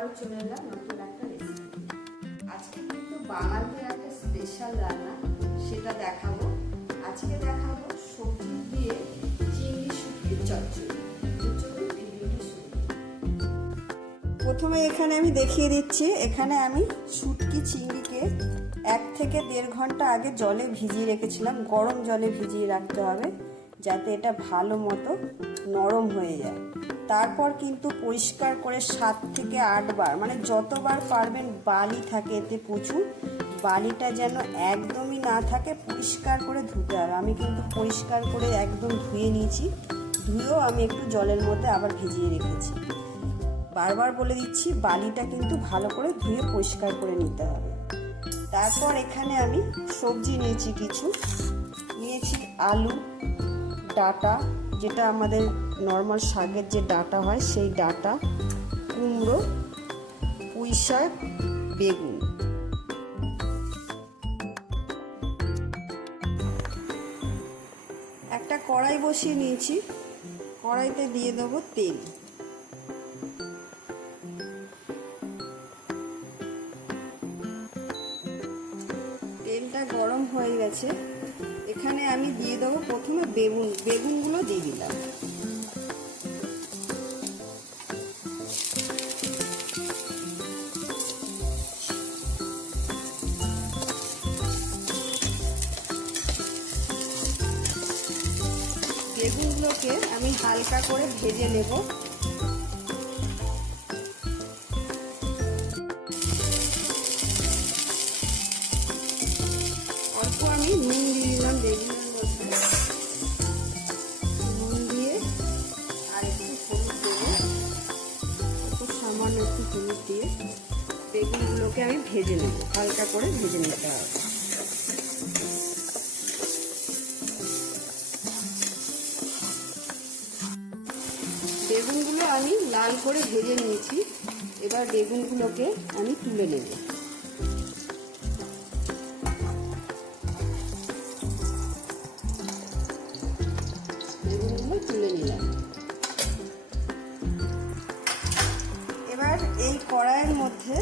আবারও চলে এলাম নতুন একটা রেসিপি। আজকে কিন্তু বাঙালিদের একটা স্পেশাল রান্না, সেটা দেখাবো। আজকে দেখাবো সবজি দিয়ে চিংড়ি শুটকির চচ্চড়ি। প্রথমে এখানে আমি দেখিয়ে দিচ্ছি, এখানে আমি শুটকি চিংড়িকে 1 থেকে 1.5 ঘন্টা আগে জলে ভিজিয়ে রেখেছিলাম। গরম জলে ভিজিয়ে রাখতে হবে যাতে এটা ভালো মতো নরম হয়ে যায়। তারপর কিন্তু পরিষ্কার করে 7 থেকে 8 বার, মানে যতবার পারবেন, বালি থাকে এতে প্রচুর, বালিটা যেন একদমই না থাকে, পরিষ্কার করে ধুতে হবে। আমি কিন্তু পরিষ্কার করে একদম ধুয়ে নিয়েছি, ধুয়েও আমি একটু জলের মধ্যে আবার ভিজিয়ে রেখেছি। বারবার বলে দিচ্ছি, বালিটা কিন্তু ভালো করে ধুয়ে পরিষ্কার করে নিতে হবে। তারপর এখানে আমি সবজি নিয়েছি, কিছু নিয়েছি আলু, ডাঁটা, যেটা আমাদের নর্মাল শাকের যে ডাঁটা হয় সেই ডাঁটা, কুমড়ো, পুঁই শাক, বেগুন। একটা কড়াই বসিয়ে নিয়েছি, কড়াইতে দিয়ে দেবো তেল। তেলটা গরম হয়ে গেছে, এখানে আমি দিয়ে দেবো প্রথমে বেগুনগুলো দিয়ে দিলাম। বেগুনগুলোকে আমি হালকা করে ভেজে নেব। অল্প আমি নুন দিয়ে দিলাম বেগুনের মধ্যে, নুন দিয়ে আর একটু হলুদ দেবো, খুব সামান্য একটু হলুদ দিয়ে বেগুনগুলোকে আমি ভেজে নেব, হালকা করে ভেজে নিতে হবে। বেগুনগুলো আমি লাল করে ভেজে নিয়েছি, এবার বেগুনগুলোকে আমি তুলে নেব। বেগুনগুলো তুলে নিলাম। এবার এই কড়াইয়ের মধ্যে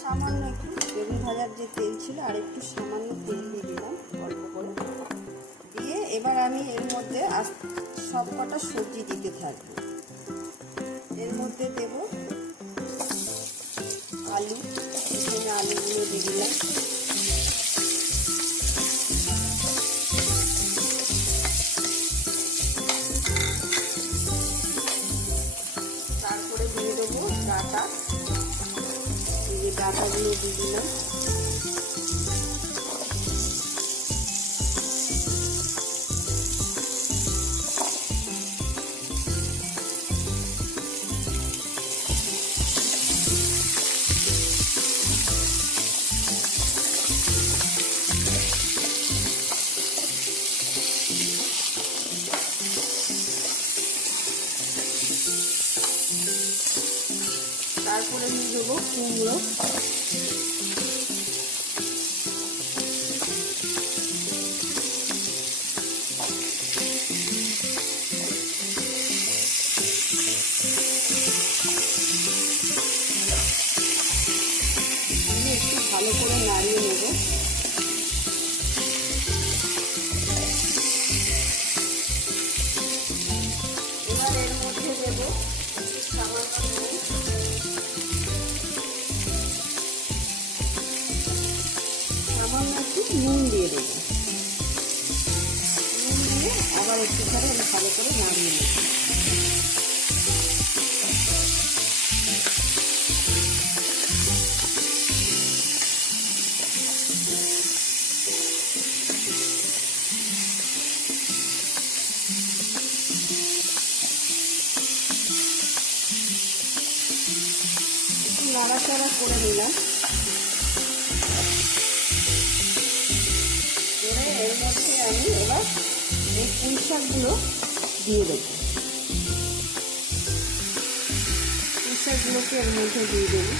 সামান্য একটু বেগুন ভাজার যে তেল ছিল আর একটু সামান্য তেল দিয়ে দিলাম, অল্প করে দিয়ে এবার আমি এর মধ্যে সব কটা সবজি দিতে থাকবো। এর মধ্যে দেব আলু, এখানে আলুগুলো দিয়ে দিলাম। তারপরে দিয়ে দেবো ডাঁটা, এই যে ডাঁটাগুলো দিয়ে দিলাম। তারপরে দিয়ে দেবো কুমড়ো, একটু ভালো করে নাড়িয়ে নেব। এবার এর মধ্যে দেব সামান্য একটু নুন দিয়ে দেবো। নুন দিয়ে আবার একটুখানি আমি ভালো করে নাড়িয়ে নেব। নাড়াচাড়া করে নিলাম। এর মধ্যে আমি এবার এই পুঁই শাকগুলো দিয়ে দেবো। পুঁই শাকগুলোকে এর মধ্যে দিয়ে দেবো।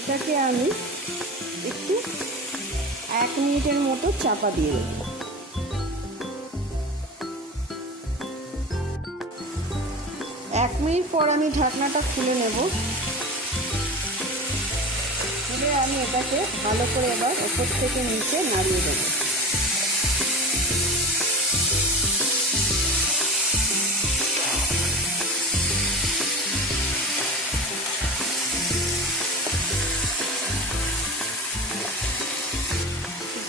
এটাকে আমি একটু 1 মিনিটের মতো চাপা দিয়ে দেবো। এক মিনিট পর আমি ঢাকনাটা খুলে নেব। খুলে আমি এটাকে ভালো করে এবার ওপর থেকে নিচে নাড়িয়ে দেবো।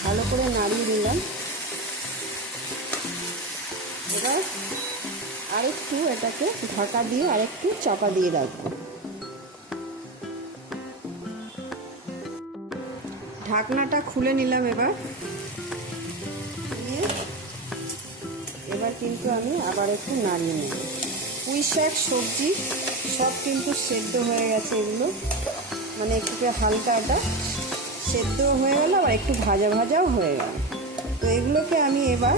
ভালো করে নাড়িয়ে দিলাম। এবার আরেকটু এটাকে ঢাকা দিয়ে আরেকটু চাপা দিয়ে রাখবো। ঢাকনাটা খুলে নিলাম। এবার কিন্তু আমি আবার একটু নাড়িয়ে নেব। পুঁই শাক সবজি সব কিন্তু সেদ্ধ হয়ে গেছে। এগুলো মানে একটু হালকা এটা সেদ্ধ হয়ে গেল, আর একটু ভাজা ভাজাও হয়ে গেল। তো এগুলোকে আমি এবার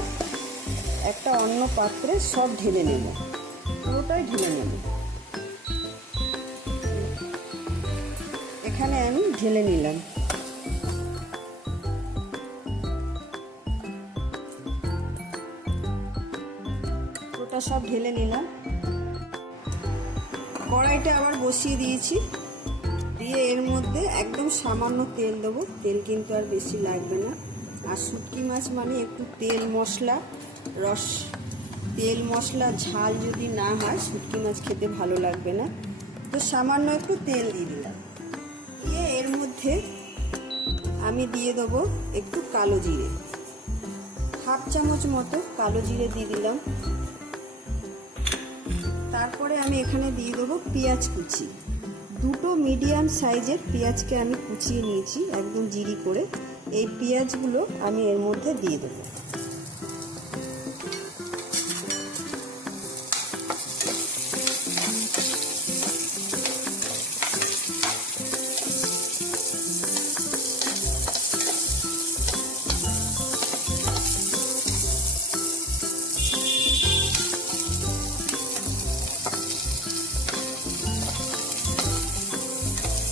একটা অন্য পাত্রে সব ঢেলে নেব, পুরোটাই ঢেলে নেব। এখানে আমি ঢেলে নিলাম। পুরোটা সব ঢেলে নিলাম। কড়াইটা আবার বসিয়ে দিয়েছি, দিয়ে এর মধ্যে একদম সামান্য তেল দেবো। তেল কিন্তু আর বেশি লাগবে না। আর শুটকি মাছ মানে একটু তেল মশলা ঝাল যদি না হয় শুটকি মাছ খেতে ভালো লাগবে না। তো সামান্য একটু তেল দিয়ে দিলাম। দিয়ে এর মধ্যে আমি দিয়ে দেবো একটু কালো জিরে, 1/2 চামচ মতো কালো জিরে দিয়ে দিলাম। তারপরে আমি এখানে দিয়ে দেবো পেঁয়াজ কুচি। 2টো মিডিয়াম সাইজের পেঁয়াজকে আমি কুচিয়ে নিয়েছি একদম জিরি করে। এই পেঁয়াজগুলো আমি এর মধ্যে দিয়ে দেবো।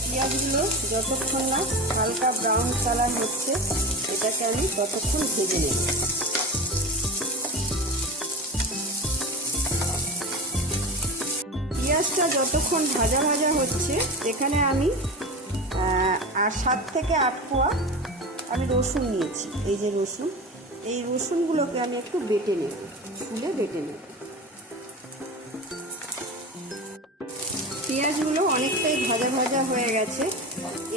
পেঁয়াজগুলো যতক্ষণ না হালকা ব্রাউন কালার হচ্ছে এটাকে আমি ততক্ষণ ভেজে নেব। পেঁয়াজটা যতক্ষণ ভাজা ভাজা হচ্ছে এখানে আমি 7 থেকে 8 কোয়া আমি রসুন নিয়েছি। এই যে রসুন, এই রসুনগুলোকে আমি একটু বেটে নেব, ছুলে বেটে নেব। পেঁয়াজগুলো অনেকটাই ভাজা ভাজা হয়ে গেছে।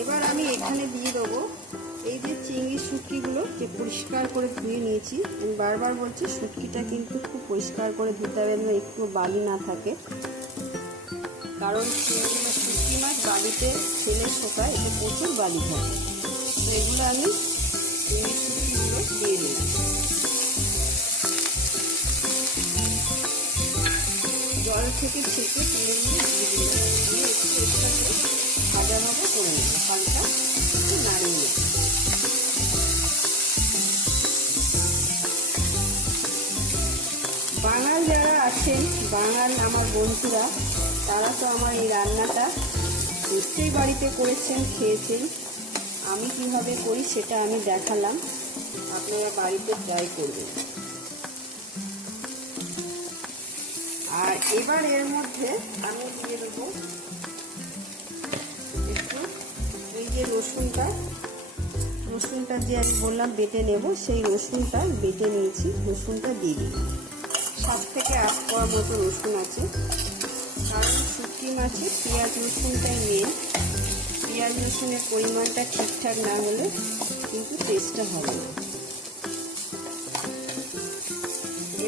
এবার আমি এখানে দিয়ে দেবো এই যে চিংড়ি শুটকিগুলো যে পরিষ্কার করে ধুয়ে নিয়েছি। আমি বারবার বলছি শুটকিটা কিন্তু খুব পরিষ্কার করে ধুতে হবে, যেন একটু বালি না থাকে। কারণ শুটকি মাছ বালিতে ফেলে শোকায়, এতে প্রচুর বালি থাকে। তো এগুলো আমি চিংড়ি শুটকিগুলো দিয়ে দিলাম। জল থেকে ছেঁকে চিংড়িগুলো দিয়ে দিলাম। দিয়ে একটু এক্সট্রা করে ভাজা ভাজা করে নেব, পানটা একটু নাড়িয়ে নেব। বাঙাল যারা আছেন, বাঙাল আমার বন্ধুরা, তারা তো আমার এই রান্নাটা নিশ্চয়ই বাড়িতে করেছেন, খেয়েছেন। আমি কিভাবে করি সেটা আমি দেখালাম, আপনারা বাড়িতে ট্রাই করবেন। আর এবার এর মধ্যে আমি দিয়ে দেবো একটু এই যে রসুনটা যে আমি বললাম বেটে নেব, সেই রসুনটা বেটে নিয়েছি, রসুনটা দিয়ে দিই। 7 থেকে 8 কোয়া মতো রসুন আছে। কারণ শুটকি মাছে পেঁয়াজ রসুনটাই মেন। পেঁয়াজ রসুনের পরিমাণটা ঠিকঠাক না হলে কিন্তু টেস্টটা হবে না।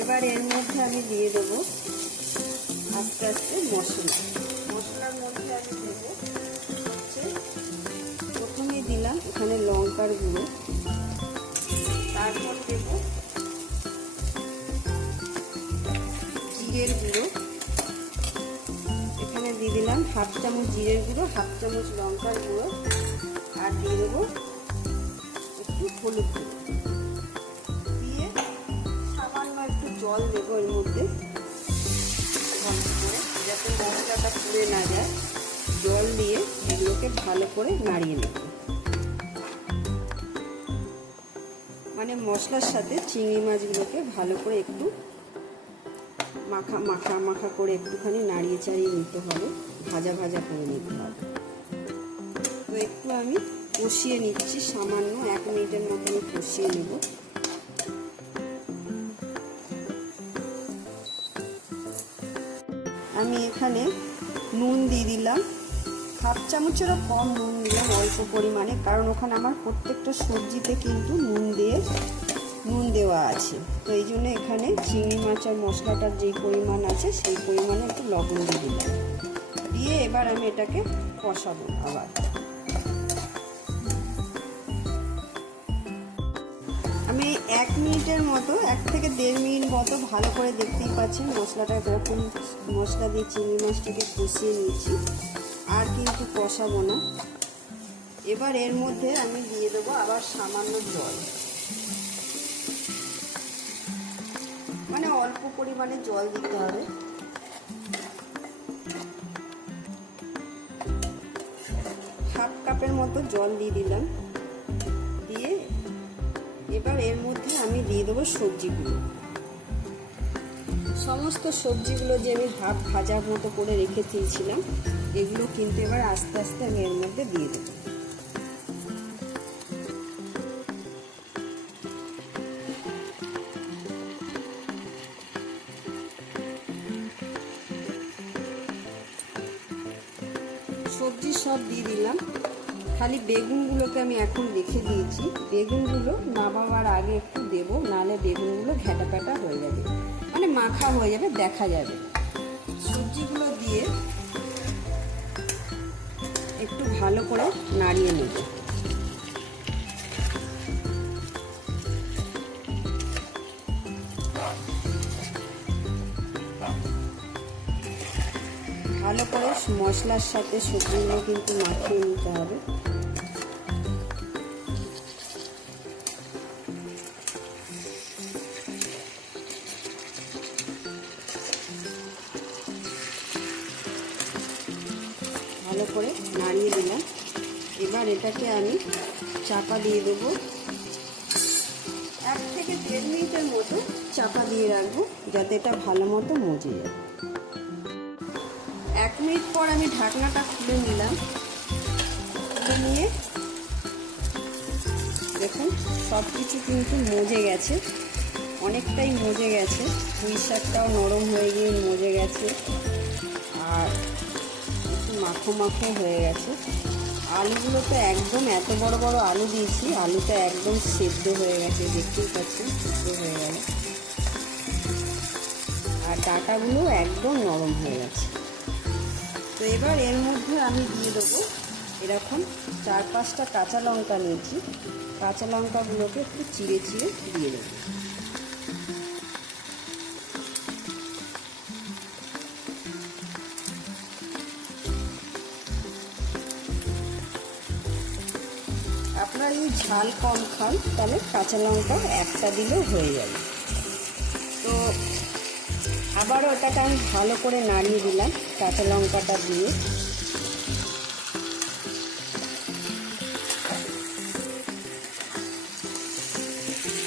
এবার এর মধ্যে আমি দিয়ে দেবো আস্তে আস্তে মশলার মধ্যে আমি দেবো হচ্ছে, প্রথমে দিলাম এখানে লঙ্কার গুঁড়ো, তারপর দেবো জিরের গুঁড়ো। এখানে দিয়ে দিলাম 1/2 চামচ জিরের গুঁড়ো, 1/2 চামচ লঙ্কার গুঁড়ো, আর দিয়ে দেবো একটু হলুদ গুঁড়ো। দিয়ে সামান্য একটু জল দেবো এর মধ্যে, যাতে মশলাটা পুড়ে না যায়। জল দিয়ে এগুলোকে ভালো করে নাড়িয়ে নেব। মানে মশলার সাথে চিংড়ি মাছগুলোকে ভালো করে একটু মাখা করে একটুখানি নাড়িয়ে চাড়িয়ে নিতে হবে, ভাজা ভাজা করে নিতে হবে। তো একটু আমি কষিয়ে নিচ্ছি, সামান্য 1 মিনিটের মতো আমি কষিয়ে নেব। আমি এখানে নুন দিয়ে দিলাম, 1/2 চামচেরও কম নুন দিলাম, অল্প পরিমাণে, কারণ ওখানে আমার প্রত্যেকটা সবজিতে কিন্তু নুন দেওয়া আছে। তো এই জন্য এখানে চিংড়ি মাছ আর মশলাটার যেই পরিমাণ আছে সেই পরিমাণে একটু লবণ দিয়ে দিলাম। দিয়ে এবার আমি এটাকে কষাবো আবার। আমি 1 মিনিটের মতো, 1 থেকে 1.5 মিনিট মতো ভালো করে, দেখতেই পাচ্ছেন মশলাটা এরকম মশলা দিয়ে চিংড়ি মাছটাকে কষিয়ে নিয়েছি, আর কিন্তু কষাবো না। এবার এর মধ্যে আমি দিয়ে দেবো আবার সামান্য জল, মানে অল্প পরিমাণে জল দিতে হবে। হাফ কাপের মতো জল দিয়ে দিলাম। দিয়ে এবার এর মধ্যে আমি দিয়ে দেবো সবজিগুলো, সমস্ত সবজিগুলো যে আমি হাফ ভাজার মতো করে রেখে দিয়েছিলাম, এগুলো কিন্তু এবার আস্তে আস্তে আমি এর মধ্যে দিয়ে দেবো। সবজি সব দিয়ে দিলাম, খালি বেগুনগুলোকে আমি এখন রেখে দিয়েছি। বেগুনগুলো নামাবার আগে একটু দেবো, নাহলে বেগুনগুলো ঘ্যাটা প্যাটা হয়ে যাবে, মানে মাখা হয়ে যাবে, দেখা যাবে। সবজিগুলো দিয়ে একটু ভালো করে নাড়িয়ে নেব। ভালো করে মশলার সাথে সবজিগুলো কিন্তু মাখিয়ে নিতে হবে। ভালো করে নাড়িয়ে দিলাম। এবার এটাকে আমি চাপা দিয়ে দেবো, 1 থেকে 1.5 মিনিটের মতো চাপা দিয়ে রাখবো, যাতে এটা ভালো মতো মজে যায়। 1 মিনিট পর আমি ঢাকনাটা খুলে নিলাম। খুলে নিয়ে দেখুন সব কিছু কিন্তু মজে গেছে, অনেকটাই মজে গেছে। পুঁই শাকটাও নরম হয়ে গিয়ে মজে গেছে, আর একটু মাখো মাখো হয়ে গেছে। আলুগুলো তো একদম, এত বড় বড় আলু দিয়েছি, আলুটা একদম সেদ্ধ হয়ে গেছে, দেখতেই পাচ্ছেন সেদ্ধ হয়ে গেল। আর ডাঁটাগুলো একদম নরম হয়ে গেছে। তো এবার এর মধ্যে আমি দিয়ে দেবো এরকম 4-5টা কাঁচা লঙ্কা নিয়েছি, কাঁচা লঙ্কাগুলোকে একটু চিড়ে চিড়ে দিয়ে দেবো। আপনারা যদি ঝাল কম খান তাহলে কাঁচা লঙ্কা একটা দিলেও হয়ে যাবে। তো আবারও ওটাকে আমি ভালো করে নাড়িয়ে দিলাম কাঁচা লঙ্কাটা দিয়ে।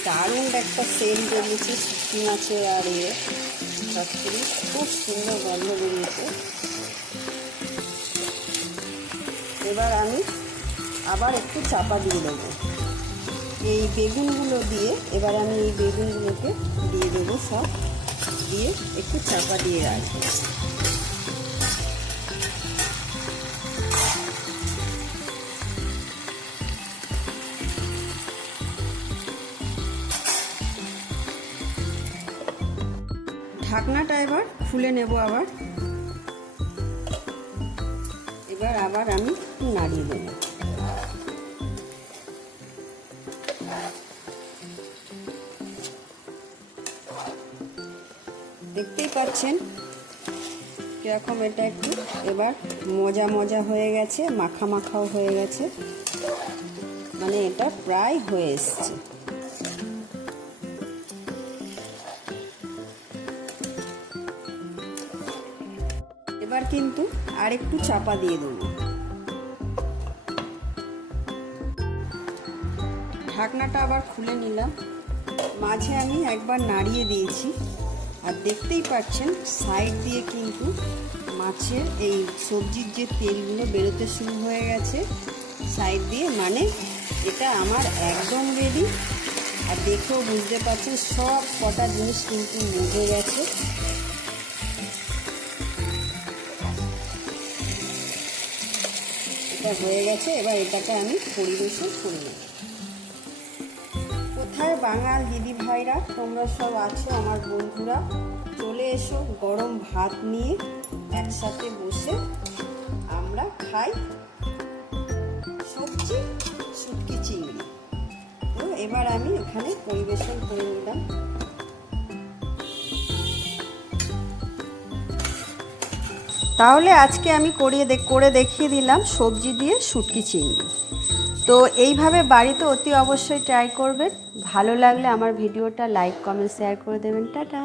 দারুণ একটা সেন্ট বেরিয়েছে শুটকি মাছের, আর সবথেকে খুব সুন্দর গন্ধ বেরিয়েছে। এবার আমি আবার একটু চাপা দিয়ে দেবো এই বেগুনগুলো দিয়ে। এবার আমি এই বেগুনগুলোকে দিয়ে দেবো, সব দিয়ে একটু চাপা দিয়ে রাখবো। ঢাকনাটা এবার খুলে নেব আবার। এবার আবার আমি নাড়িয়ে দেব। দেখতেই পাচ্ছেন কিরকম এটা একটু এবার মজা মজা হয়ে গেছে, মাখা মাখাও হয়ে গেছে, মানে এটা প্রায় হয়ে এসছে। এবার কিন্তু আর একটু চাপা দিয়ে দেবো। ঢাকনাটা আবার খুলে নিলাম। মাঝে আমি একবার নাড়িয়ে দিয়েছি, আর দেখতেই পাচ্ছেন সাইড দিয়ে কিন্তু মাছের এই সবজির যে তেলগুলো বেরোতে শুরু হয়ে গেছে সাইড দিয়ে, মানে এটা আমার একদম রেডি। আর দেখেও বুঝতে পারছেন সব কটা জিনিস কিন্তু মজে গেছে। এটা হয়ে গেছে, এবার এটাকে আমি পরিবেশন করে নেব। কোথায় বাঙাল দিদি ভাইরা তোমরা সব আছো আমার বন্ধুরা, চলে এসো গরম ভাত নিয়ে একসাথে বসে আমরা খাই সবজি শুটকি চিংড়ি। তো এবার আমি ওখানে পরিবেশন করে নিলাম। তাহলে আজকে আমি করে দেখিয়ে দিলাম সবজি দিয়ে শুটকি চিংড়ি। তো এইভাবে বাড়িতে অতি অবশ্যই ট্রাই করবেন। ভালো লাগলে আমার ভিডিওটা লাইক কমেন্ট শেয়ার করে দেবেন। টাটা।